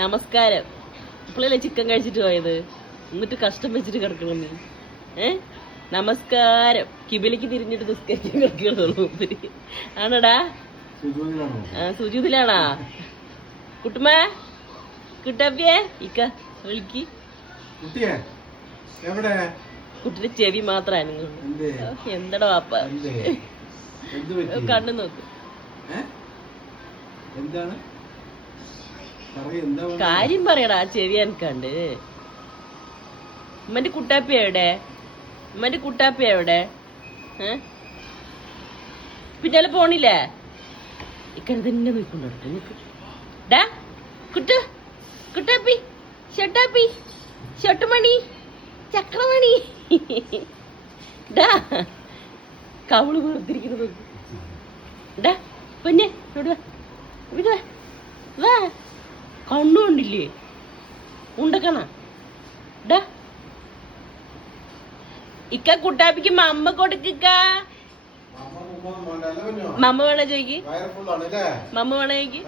നമസ്കാരം. ഇപ്പോഴല്ലേ ചിക്കൻ കഴിച്ചിട്ട് പോയത്, എന്നിട്ട് കഷ്ടം വെച്ചിട്ട് കിടക്കണം നീ. നമസ്കാരം. കിബിലേക്ക് തിരിഞ്ഞിട്ട് നിസ്കരിക്കാൻ കിടക്കണുള്ളൂ. ആണോടാ? സുജൂതിലാണാ? കുട്ടുമ്മ കുട്ടവ്യേ ഇക്ക വിളിക്ക്. കുട്ടിയുടെ ചെവി മാത്രമാണ്. എന്തടാ വാപ്പ, കണ്ണു നോക്ക്. കാര്യം പറയടാ, ചെവി എനിക്കണ്ട്. ഉമ്മന്റെ കുട്ടാപ്പി എവിടെ? ഉമ്മന്റെ കുട്ടാപ്പി എവിടെ? പിന്നാലെ പോണില്ലേ? ഇക്കടെ തന്നെ നോക്കൊണ്ടോ കുട്ടാപ്പി, ഷട്ടാപ്പി, ഷട്ടുമണി, ചക്രമണി. ഡാ കവള് വീർത്തിരിക്കുന്നത്. ഡാ പൊന്നെ വാ, കണ്ണുകൊണ്ടില്ലേ ഉണ്ടക്കണ? ഡാ ഇക്ക കുട്ടാപ്പിക്ക് മമ്മ കൊടുക്ക. മമ്മ വേണ ചോദിക്ക്, മമ്മ വേണ ചോദിക്ക്.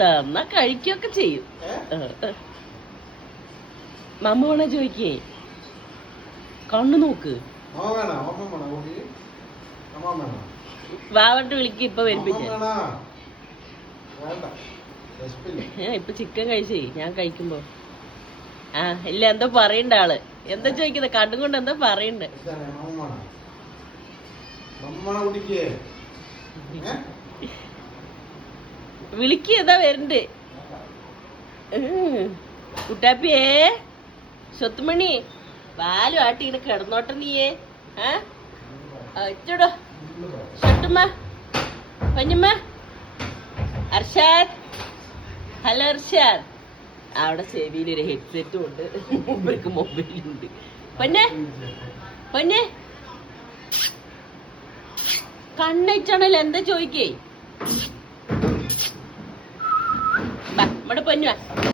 തന്നാ കഴിക്കൊക്കെ ചെയ്യും. മമ്മ വേണ ചോദിക്കേ. കണ്ണു നോക്ക്. വാവട്ട് വിളിക്ക്. ഇപ്പൊ വരുമ്പിച്ച ഇപ്പൊ ചിക്കൻ കഴിച്ചേ ഞാൻ കഴിക്കുമ്പോ. ഇല്ല, എന്തോ പറയണ്ട ആള്. എന്താ ചോദിക്കുന്നത്? കണ്ണും കൊണ്ട് എന്തോ പറയണ്ട്. വിളിക്ക്, ഏതാ വരണ്ട്. കുട്ടാപ്പിയേ, സ്വത്തുമണി പാലും ആട്ടി ഇങ്ങനെ കിടന്നോട്ടെ നീയേ. ഇച്ചോടോ ഷട്ടുമ്മ, പഞ്ഞുമ്മ, അർഷാദ്. ഹലോ അർഷാദ്. അവിടെ ചെവിയിലൊരു ഹെഡ്സെറ്റും ഉണ്ട്, മൂപ്പർക്ക് മൊബൈലുണ്ട്. പൊന്നെ പൊന്നെ കണ്ണയിച്ചാണല്ലോ. എന്താ ചോദിക്കേ? ഇവിടെ പൊന്നുവാ.